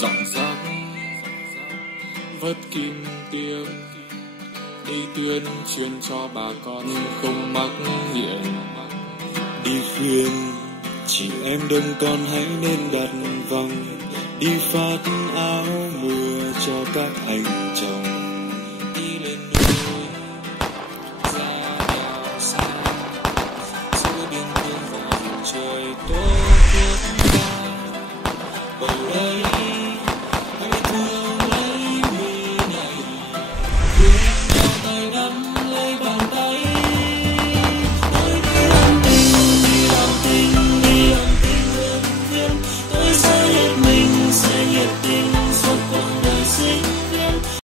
dòng dắt vất kim tiếng đi tuyên truyền cho bà con không mắc nghiện, đi khuyên chị em đông con hãy nên đặt vòng, đi phát áo mưa cho các anh chồng, đi lên núi ra đảo xa giữa biên cương và vùng trời tổ quốc ta. Bầu đây hãy thương lấy mi này, thương nhau tay đắm